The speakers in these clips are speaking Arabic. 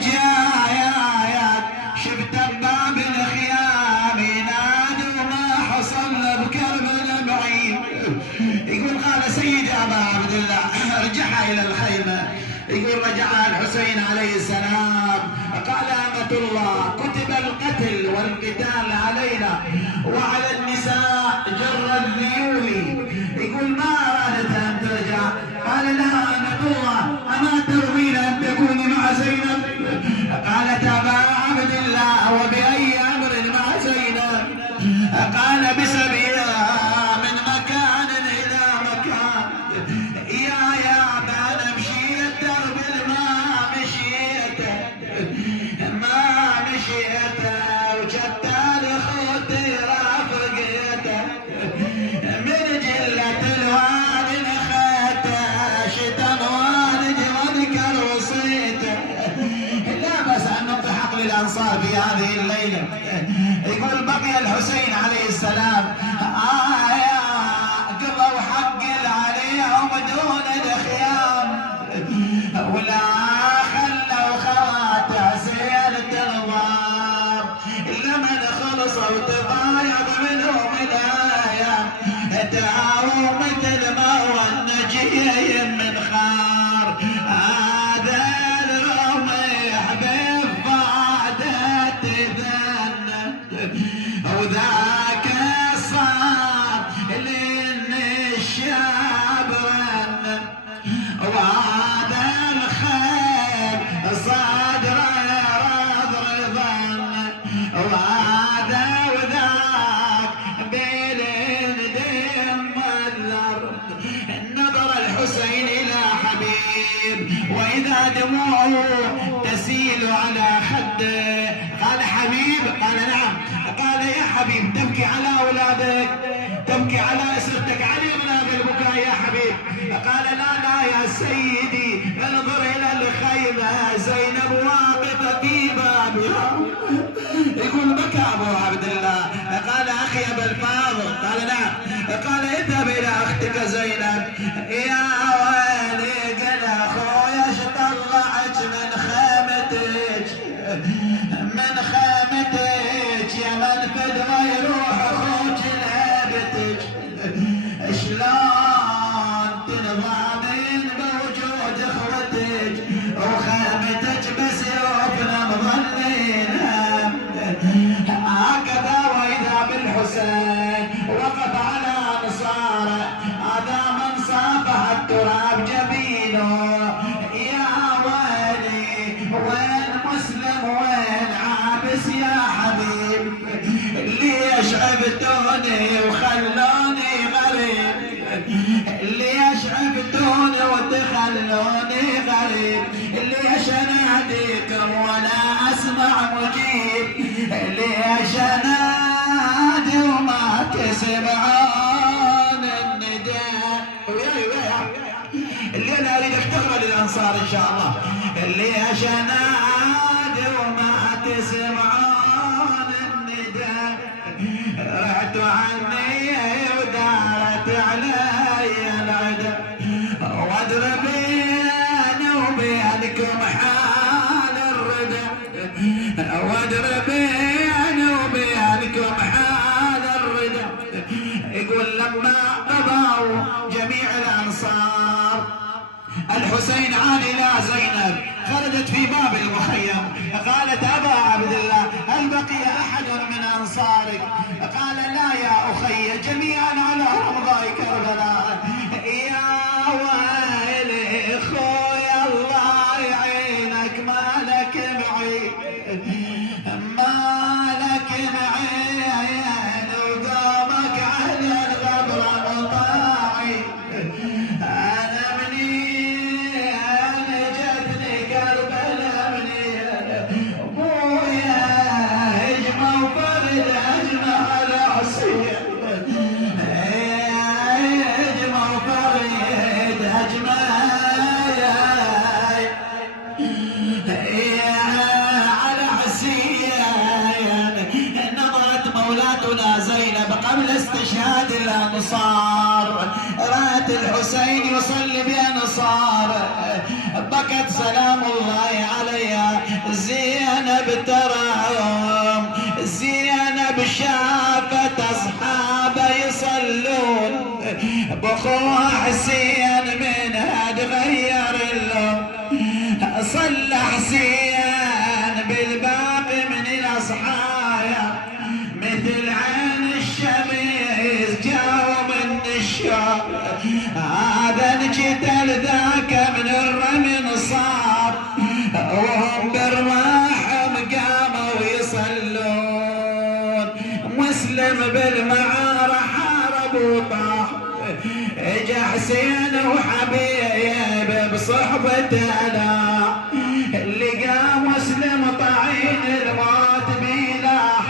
جايات شفت باب الخيام ينادوا ما حصل بكربلاء بعيد. يقول قال سيدي ابا عبد الله ارجع الى الخيمه. يقول رجع الحسين عليه السلام قال أمة الله كتب القتل والقتال علينا وعلى النساء جر الذيول. يقول ما أرادت أن ترجع. قال لها أمة الله أما ترضين أن تكوني مع زينب؟ قالت أبا عبد الله وبأي أمر مع زينب؟ قال بسبيلها من مكان إلى مكان. يا ما نمشي الدرب ما مشيته ما مشيته وجدال خوتي رافقيته من جلة الوالد خيته شتم والد واذكر وصيته. لا بس أن نضحك للأنصار في هذه الليلة. يقول بقي الحسين عليه السلام قضوا حق عليهم دون الخيام ولا خلوا خواتع سيرة الغار. لمن خلصوا وتغايض منهم الايام تعاووا مثل ما هو النجي من خار. هذا الرميح بفادت ذنب وذاك صار لان الشاب رن. وهذا الخيل صادره رضرضن وهذا وذاك بين دم الارض. نظر الحسين الى حبيب واذا دموعه تسيل على خده. قال حبيب؟ قال نعم. قال يا حبيب تبكي على اولادك تبكي على اسرتك علي من هذا البكاء يا حبيب؟ قال لا يا سيدي انظر الى الخيمه زينب واقفه في بابها. يقول بكى ابو عبد الله. قال اخي ابا الفاضل؟ قال نعم. قال اذهب الى اختك زينب. يا ويلي قال اخويا ايش طلعت من خيمتك من خيمتك يا من فدوى يروح اخوك لابتك. شلون تنضامن بوجود اخوتك وخيمتك بس يوفنا مظلينا. هكذا واذا بالحسين وقف على انصاره. هذا من صافح التراب جبينه. يا ويلي وين مسلم وين عابس يا حبيب؟ ليش عبتوني وخلوني غريب؟ ليش عبتوني وتخلوني غريب؟ ليش اناديكم ولا اسمع مجيب؟ ليش انادي وما تسمعون النداء؟ الليله اريدك تقرا للانصار ان شاء الله. ليش انادي وما تسمعون النداء؟ رحتوا عني ودارت علي العدا وادري بيني وبينكم حال الردى وادري بيني وبينكم حال الردى. يقول لما قضوا جميع الانصار الحسين عاد الى زينب خرجت في باب المخيم. قالت ابا عبد الله هل بقي احد من انصارك؟ قال لا يا اخي جميعا على رمضاء كربلاء. يا ويلي خويا الله يعينك مالك معي مالك معين وقومك على الغبره مطاعي. انا مني انا جتني كربلاء مني ابويا هجمه وفرد هجمه على عصير هجمه وفرد هجمه على عصير. نظرت مولاتنا زينب قبل استشهاد الانصار رأت الحسين يصلي بانصار بكت سلام الله عليها زينب ترى زينب شافت أصحابه يصلون بأخوها حسين منها تغير اللون. صلى حسين بالباقي من الأصحاب مثل عين الشمس جاوا من الشام. هذا الجدل ذاك من الرمل صار وهم برواحهم قاموا يصلون. مسلم بالمعارة حارب وطاح اجا حسين وحبيب بصحبته لا لقى مسلم طعين الموت بيلاح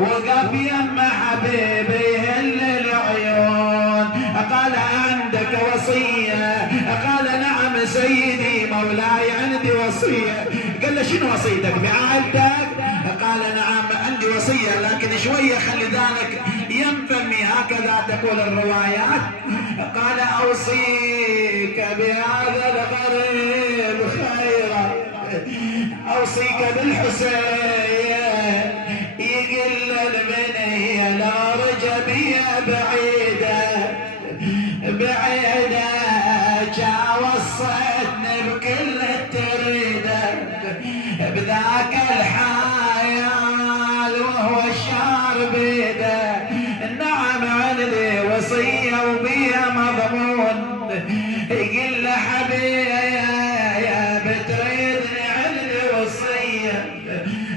وقف يم حبيبي يهل العيون. قال عندك وصية؟ قال نعم سيدي مولاي عندي وصية. قال له شنو وصيتك بعائلتك؟ قال نعم عندي وصية لكن شوية خلي ذلك ينفمي هكذا تقول الروايات. قال أوصيك بهذا الغريب خيرا أوصيك بالحسين يقل المنية لا رجبية بعيدة بعيدة جا وصيتني بكل التريدة بذاك الحيال وهو الشعر بيده. نعم عندي وصية وبيها مضمون. يقول له حبيبي بتريدني عندي وصية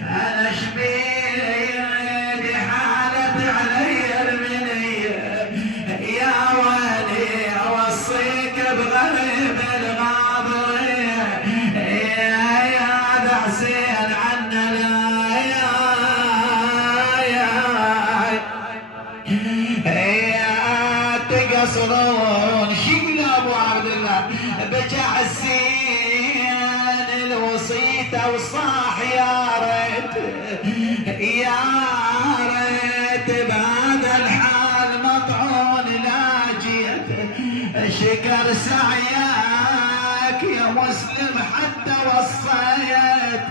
أنا شبيدي حالت علي المنية يا ولي أوصيك بغريب الغاضرية يا ذا حسين عنا يا تقصرون. شيل ابو عبد الله بجا حسين الوصيته وصاح يا ريت يا ريت بهذا الحال مطعون لاجيت شكر سعيك يا مسلم حتى وصيت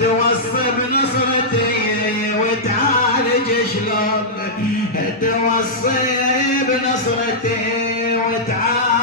توصي بنصرتي وتعالج شلون توصي بنصرتي وتعالج